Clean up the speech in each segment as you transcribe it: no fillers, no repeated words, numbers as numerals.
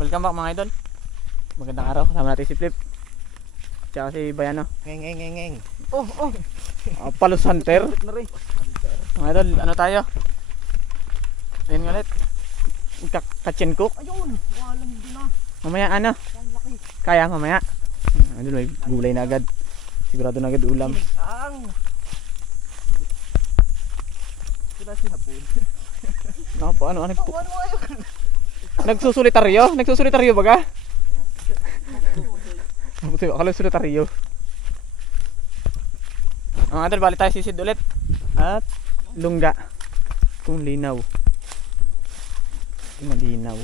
Welcome back mga idol. Magandang araw, kasama natin si Flip tsaka si Bayano. Ngeng. Palos Hunter. Mga idol, ano tayo? Ayun nga ulit, Katchen cook. Ayun, walang din na. Mamaya ano? Kaya mamaya. Idol, may gulay na agad. Sigurado na agad ulam. Ang sila si hapon. Ano Nagsusulitaryo? Nagsusulitaryo baga? Akala sulitaryo. Mga idol, bali tayo sisid ulit. At lungga. Kung linaw. Malinaw.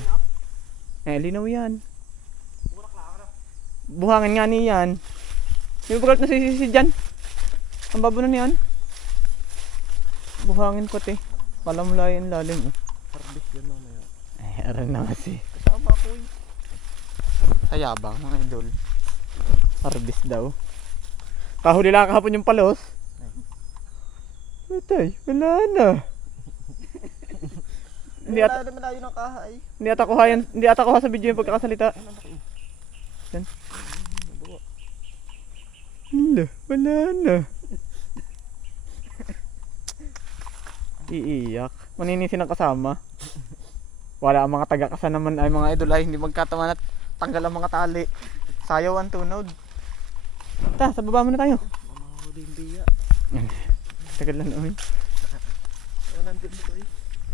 Linaw yan. Buhangin nga niyan. Yung bagal na sisid dyan. Ang babo na niyan. Buhangin ko te. Palamulayan lalim. Harvest yan mamaya. Aran na kasi. Kasama ko eh. Sayabang mga idol. Harvest daw. Kahuli lang kahapon yung palos. Matay, wala na. Malayo ng kahay. Hindi ata kuha sa video yung pagkakasalita. Yan. Wala na. Iiyak. Maninisin ang kasama. Wala ang mga taga-kasa naman ay mga idol ay hindi magkataman at tanggal ang mga tali. Sayaw ang tunod. Sa baba muna tayo. Tagal lang naman.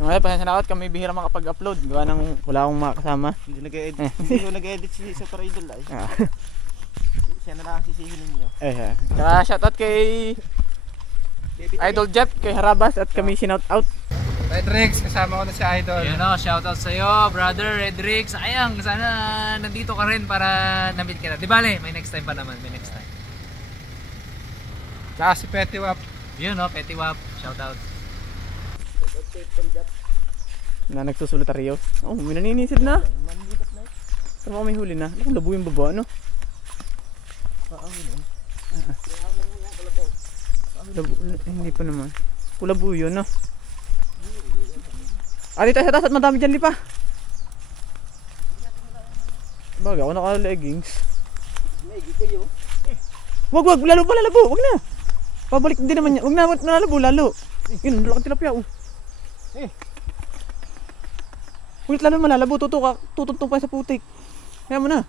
Yung mga pasensya na ako kami bihira makapag-upload. Gawa nang wala akong makakasama. Hindi ko nag-edit si Super Idol ay. Siya na lang ang sisihin ninyo. Kaya shoutout kay Idol Jeff, kay Harabas at kami sinout out. Redrix, kasama ko na si Idol. Yun o, shoutout sa'yo, brother Redrix. Ayang, sana nandito ka rin para na-meet ka na. Di bale, may next time pa naman, may next time. Tsaka si Petiwap. Yun o, Petiwap, shoutout. Na nagsusulitaryo. Oh, may naninisid na. Pero may huli na. Ano kung labo yung baba, ano? Hindi pa naman. Kulabo yun, no? Dito sa taas at madami dyan lipa. Baga ako naka-leggings. Leggings kayo? Wag, lalo pa lalabo, wag na. Pabalik din naman niya. Wag na lalabo, lalo. Yun, lakad tilapia, oh. Ulit lalo malalabo, tutuntong pa sa putik. Kaya mo na.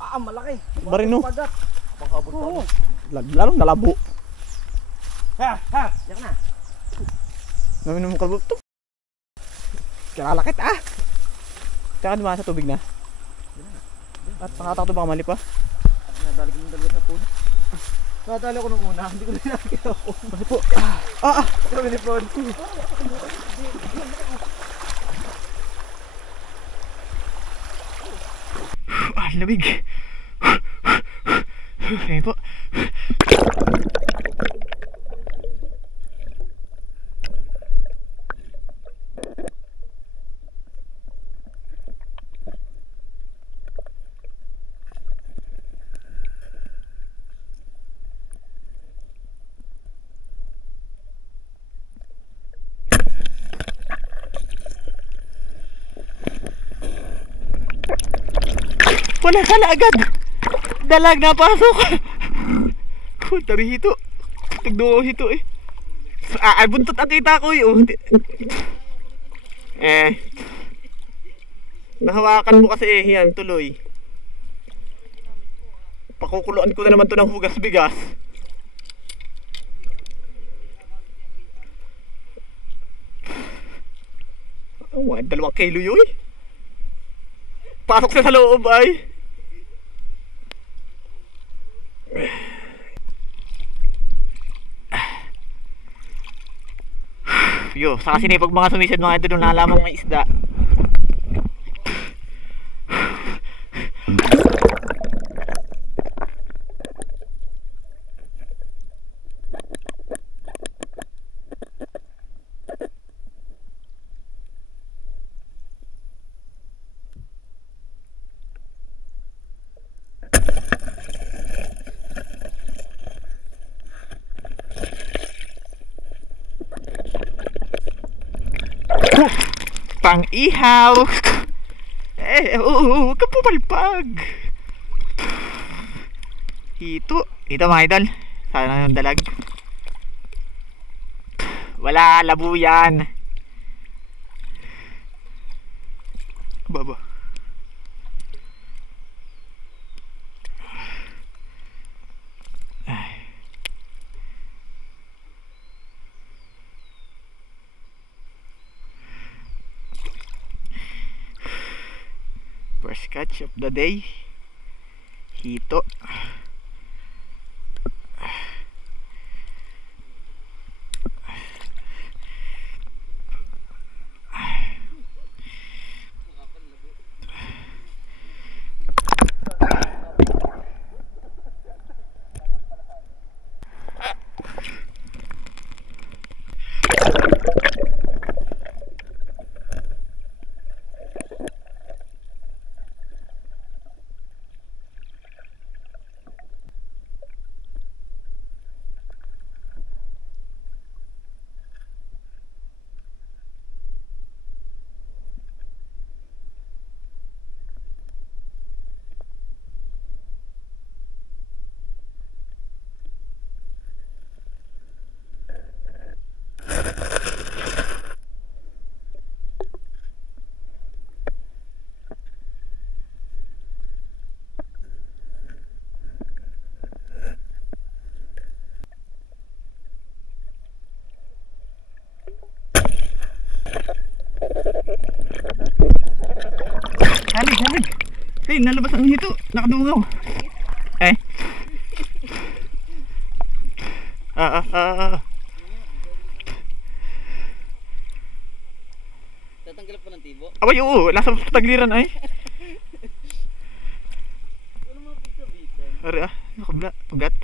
Malaki. Barino. Panghabol pa. Oo. Lalong nalabo. Yak na. Namin mo kalbo. Kalalakit Tsaka dumaan sa tubig na. At pangatak ito baka mali pa. Nadali ko ng dalawa sa phone. Nadali ko nung una. Hindi ko na nakakita ako. Bakit po? Kami ni phone. Lamig. Ayan po. Wala sala agad. Dalag na pasok. Tari hito. Tagdo hito eh. Ay buntot ang kita ko nahawakan mo kasi yan tuloy. Pakukuluan ko na naman to ng hugas bigas. Oh, 2 kilo yun. Pasok sa loob ay. Sa sinipag mga sumisid mga ito nung nalamang may isda. Pang ihaw. Huwag kang pupalpag. Ito mga idol. Sana yung dalag. Wala, labo yan. Baba. First catch of the day. Hito. Halig. Hey, nalabas ang hito. Nakadungaw. Eh. Tatanggalap pa ng tibo? Abay, oo. Nasa tagliran ay. Ano mga pagsabitan? Ari nakabla. Pugat.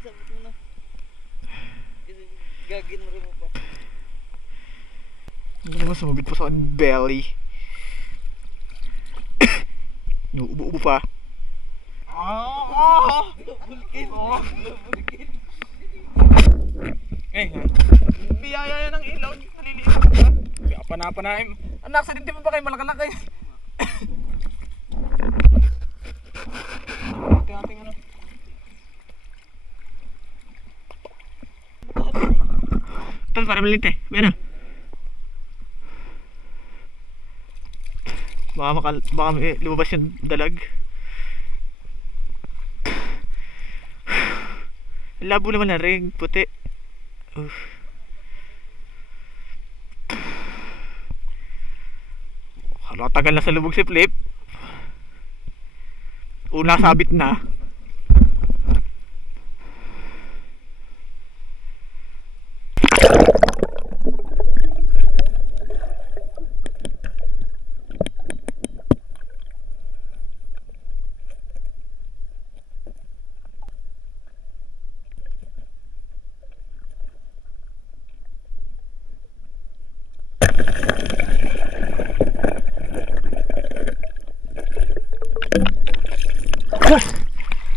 Isabot mo na. Kasi gagin mo rin mo pa. Ano naman sumabit pa sa belly. Ubo-ubo pa. Bulkin. Bulkin. Eh, biyaya yan ng ilaw. Naliliit ko ba? Kaya panapanaim. Anak, sa dinti mo ba kayo malakalaki? Ating ano. Ito, para malit eh. Meron. Baka may lumabas yung dalag. Labo naman na ring, puti. Hala, tagal na sa lubog si Flip. Una sabit na.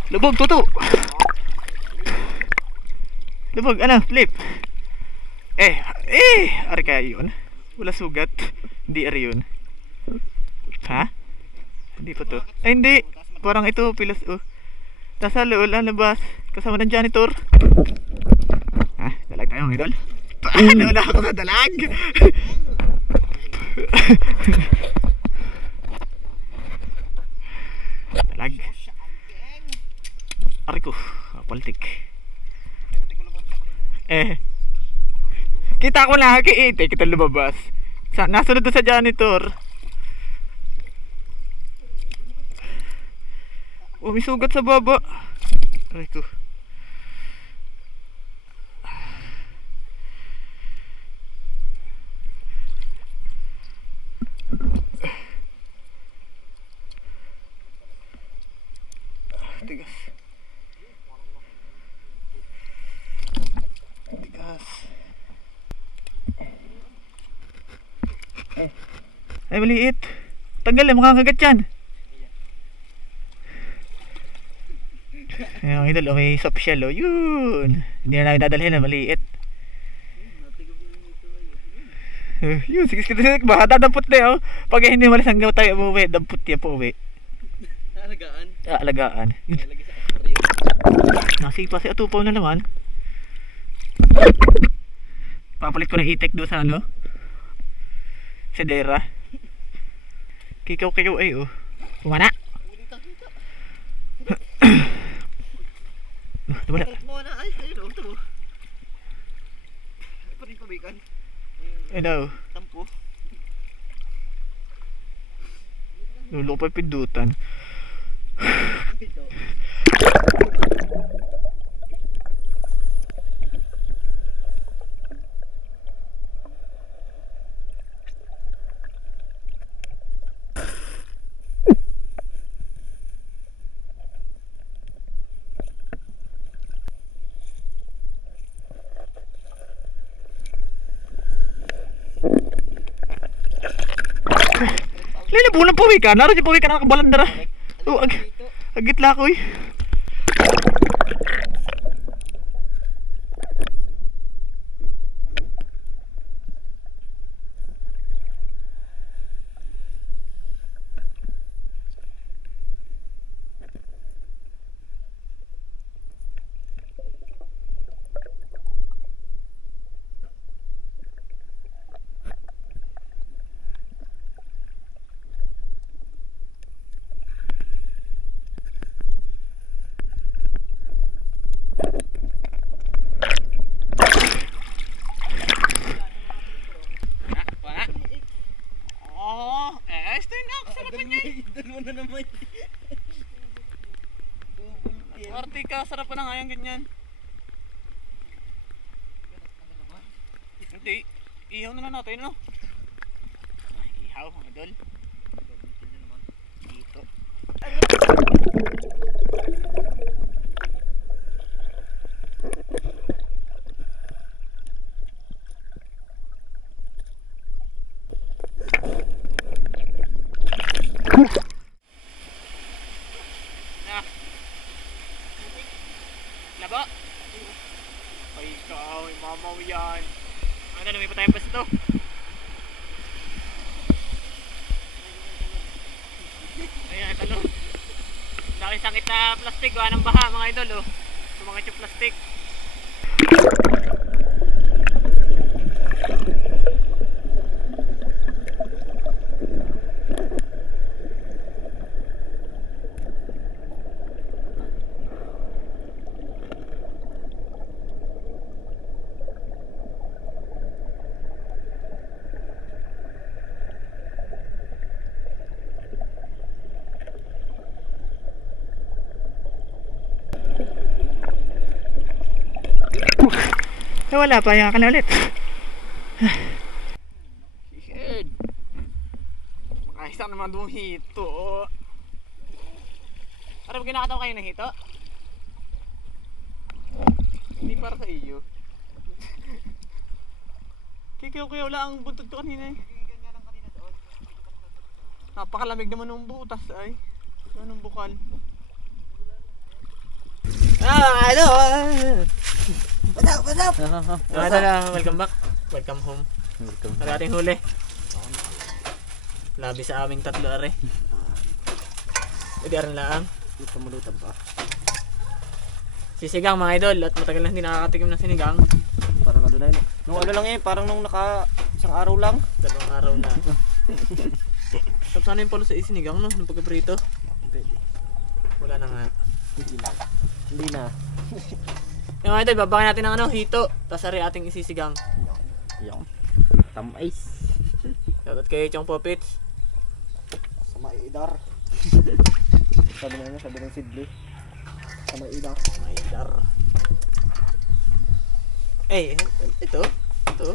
Lubog, tuto. Lubog, ano, Flip. Ari kaya yun? Wala sugat. Hindi ari yun. Ha? Hindi pa to. Ay, hindi. Parang ito, pilas, nasa loob, labas. Kasama ng janitor. Ha? Dalag tayo, idol. Paano na ako sa dalag? Dalag. Ari ko, paltik. Kita ko na kiite, kita lumabas. Nasunod doon sa janitor. May sugat sa baba. Ari ko. Tigas. Ay, maliit. Tanggal eh, makakagat yan. Ayun, idol, may soft shell, yun. Hindi na namin dadalhin na maliit. Yun, sige, baka dadampot na oh. Pag hindi malis hanggang tayo umuwi, dampot niya po uwi. Alagaan. Alagaan. Lagi sa aquarium. Nasipa si Atupaw na naman. Papalit ko ng itek doon sa ano? Sedera. Kikaw-kikaw ay oh. Kumana. Tumala. Palit mo na. Ay, ayun oh. Ito. Ay, pa rin pabikan. Ano? Tampo. Lulo pa yung pindutan. Ito. Lili, bulan pa ka. Naroon yung pawi ka nakabalandara. Oh, agitla ko eh. Artika, sarap pa na nga yung ganyan. Hindi, ihaw na lang natin, no? Ihaw, mga idol. Dito. Labo. Ay, ikaw, mamaw yan. Ano, lumipat tayong pwesto. Ayan, ano. Dahil sakit na plastic, gawa ng baha mga idol, oh. Sumangit yung plastic. Wala pa, yan ka na ulit. Makaisa naman doon hito. Para ginakataw kayo ng hito? Hindi para sa iyo. Kikiyaw-kiyaw lang ang buntot ko kanina eh. Napakalamig naman ng butas ay. Anong bukal? Ano? What's up? Welcome back. Welcome home. Ang ating huli. Labi sa aming tatlo are. Pwede aran lang. Ito mulutan pa. Sisigang mga idol. At matagal na hindi nakakatikim ng sinigang. Parang ano na yun. Nung ano lang eh. Parang nung isang araw lang. Dalawang araw na. Tapos ano yung palo sa sinigang no? Nung pagkaprito? Pwede. Wala na nga. Hindi na. Yung mga idol, babakan natin ng ano, hito. Tapos ari ating isisigang. Yung tamais. Shoutout kay Chong Popits. Sa maidar. Sabi ng Sidley. Sa maidar. Maidar. Eh, ito. Yo.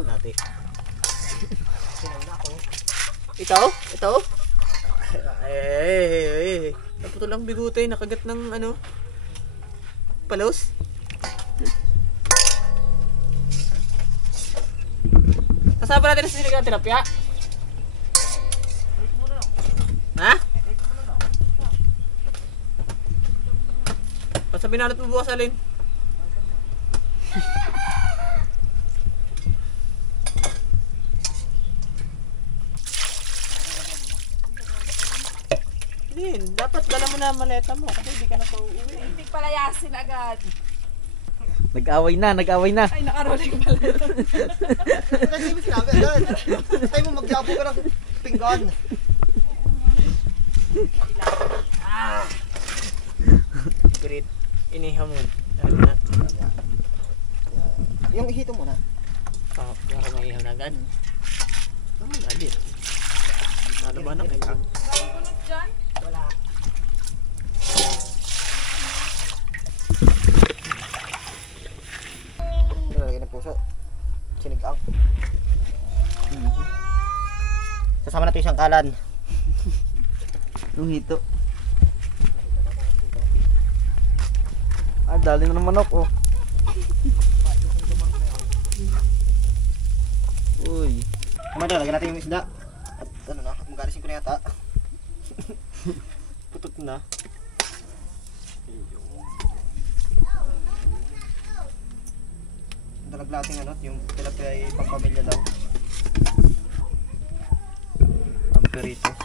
Natin. Ito. Eh. Naputol ang bigote, nakagat ng ano, palos. Kasama natin na sinigang tilapia. Ha? Ba't sabi natin mo bukas alin? din. Dapat dala mo na maleta mo kasi hindi ka na pauwi. Hindi palayasin agad. Nag-away na. Ay, nakaroling pala. Kasi mo sinabi agad. Tayo mo magyapo ka ng pinggan. Great. Inihaw mo. Yung ihito mo na. Para maihaw na agad. Agad. Ano ba na? Bunot dyan? Wala. Lalagyan ng puso. Sinigang. Sasama natin isang kalan. Yung hito. Dali na ng manok oh. Uy. Kamay lagyan natin yung isda. At ano na, magalisin ko na yata. Putot na. Dalaglating ano, yung tilapia ay pampamilya daw. Amperitos.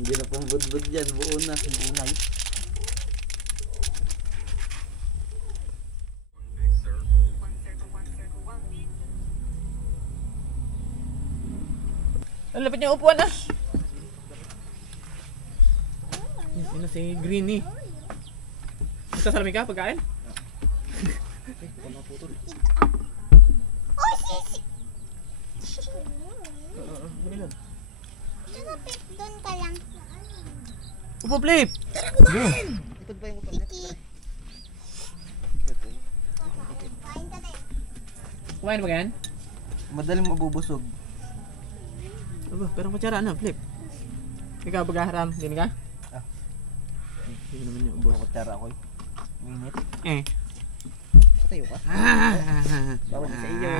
Hindi na pong budbud yan, buo na, buo na. Ang lapit niya upuan ah. Yun na si Greenie. Sasalamig ka pagkain? Oh, sisi! Doon ka lang. Upo, Flip! Ito ba yung upan? Titi. Kain ka tayo. Kumain ba yan? Madaling mabubusog. Aba, pero kutsara ano, Flip? Ikaw pagkaharam, din ka? Ah. Hindi naman yung ubos. Kutsara ako. Minit. Eh. Patayo ka. Bawal sa iyo.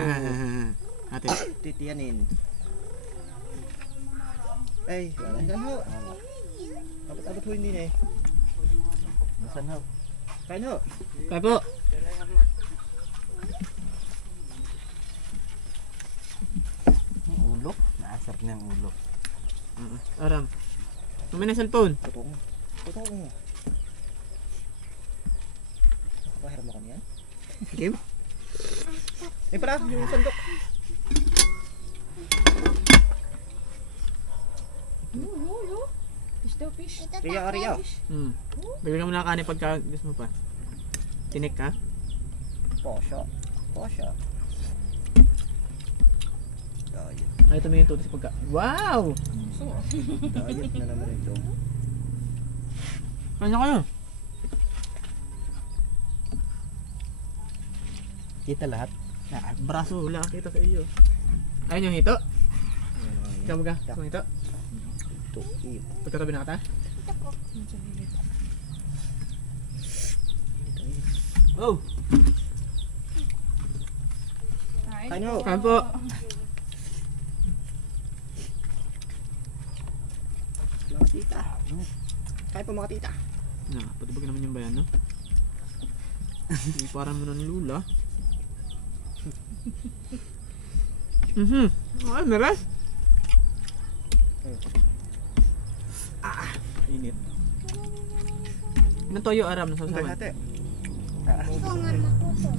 Ate. Titiyanin. Ay, wala na ho. Abot-abot ho hindi na eh. Nasaan ho? Kain ho. Kaya po. Ulo? Naasap niya ang ulo. Aram. Mamay na cellphone. Tutong. Tutong mo. Nakapahiram mo kanya? Game? Eh para, yung sandok. Fish daw, fish. Ito Ria, Ria. Bibigyan mo na kanin pagka gusto mo pa. Tinik ka? Posya. Posya. Diet. Ay, tumingin to sa pagka. Wow! Diet na naman ito. Kanya kayo? Kita lahat. Braso, wala kita sa iyo. Ayun yung hito? Ikaw mo ka? Yung hito? Ito. Iyo. Pagkatabi na kita? Oh! Kain ho. Kain po! Mga tita. Kain po mga tita. Patubag naman yung bayan, no? Parang mo ng lula. Ay, meres! Init. Ilang toyo aram na Hintay sasawan? hati. Ikaw nga makuto.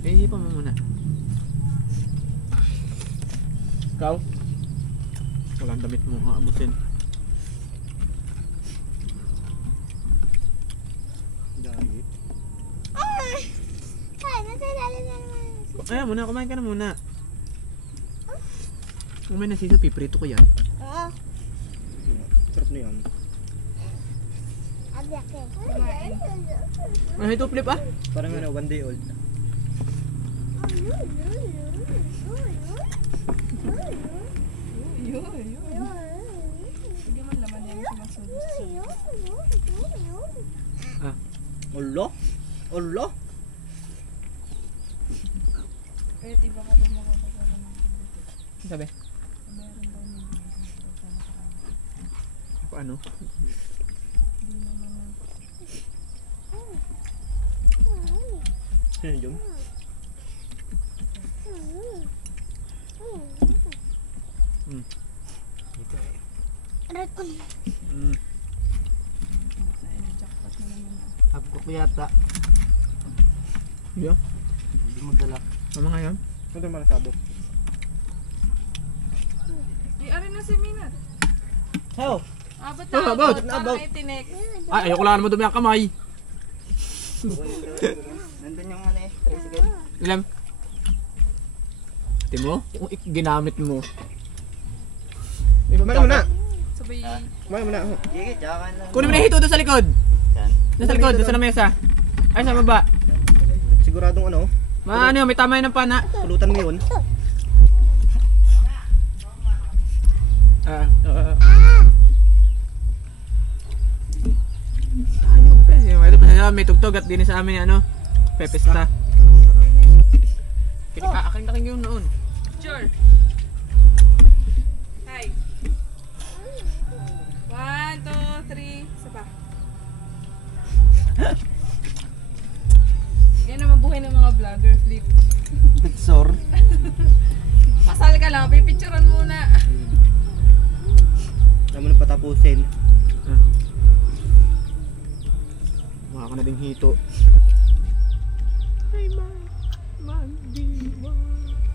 Ihipan mo muna. Ikaw? Walang damit mo, haamusin. Diet. Kain, nasa ilalim na naman. Ayaw muna, kumain ka na muna. Kung may nasisa, piprito ko yan. Oo. Sarap na yan. Abyak eh. Ay, ito Flip ah. Parang ano, 1 day old. Hindi man laman yan. Ulo? Ulo? Kaya di ba ka doon makakasama ng Sabi? meron daw ng Paano? Sino yun? Mm. jackpot na naman. Habgo ko yata. Yeah. Hindi magdala. Mama nga yan? Ano naman nasabog? Di ari na si Minat. How? Abot Oh, na abot. Parang itinik. Ay, ayoko lang naman dumi ang kamay. Nandun yung ano eh, tricycle. Ilam? Timo? Kung ginamit mo. Kumain mo na! Sabay, Kumain mo na! Sige, tsaka na. Kunin mo na yung hito doon sa likod. Saan? Nasa likod, doon sa lamesa. Ay, sa baba. Siguradong ano, Ano, may tama yun ng pana. pulutan mo yun. May tugtog at din sa amin ano, pepesta. Aking yun noon. sure. Hi. 1, 2, 3. Isa pa. Yan ang mabuhay ng mga vlogger, flip. Pixor. Pasal ka lang, pipicturean muna. Alam mo nang patapusin. Mukha ka na ding hito.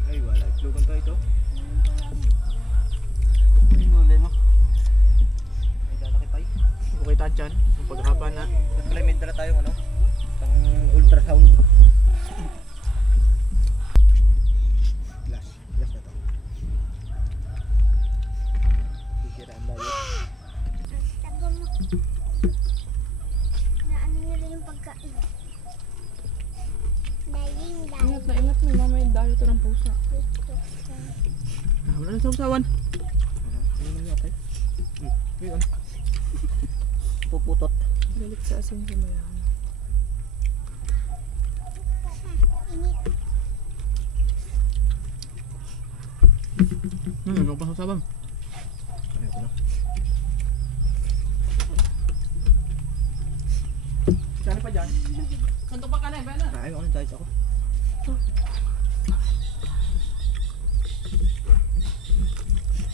Ay, wala. Itlugan pa ito. Ay, nulay mo. Ay, lalaki pa yun. Okay ta dyan. Yung pagkakapan na. Ba't pala may dala tayong ano? Pang ultrasound. Glass. Glass na to. Sisira ang layo. Tago mo. Ano nila yung pagkain? Daling. Ingat na ingat mo, mama yung dahil ito ng pusa. Wala na sa usawan. Ano naman yata yun? Yun. Puputot. Galit sa asin si Mayama. Ano pa sa usawan? Ayun ko na. Saan pa dyan? Santo pa ka na, ba na? Kain ako ng diet ako.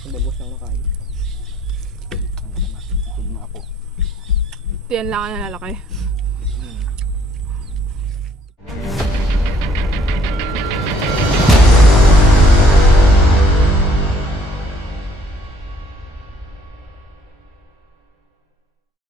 Bagos na ako nakain. Ano ka na? Tulog na ako. Tiyan lang ang nalalaki.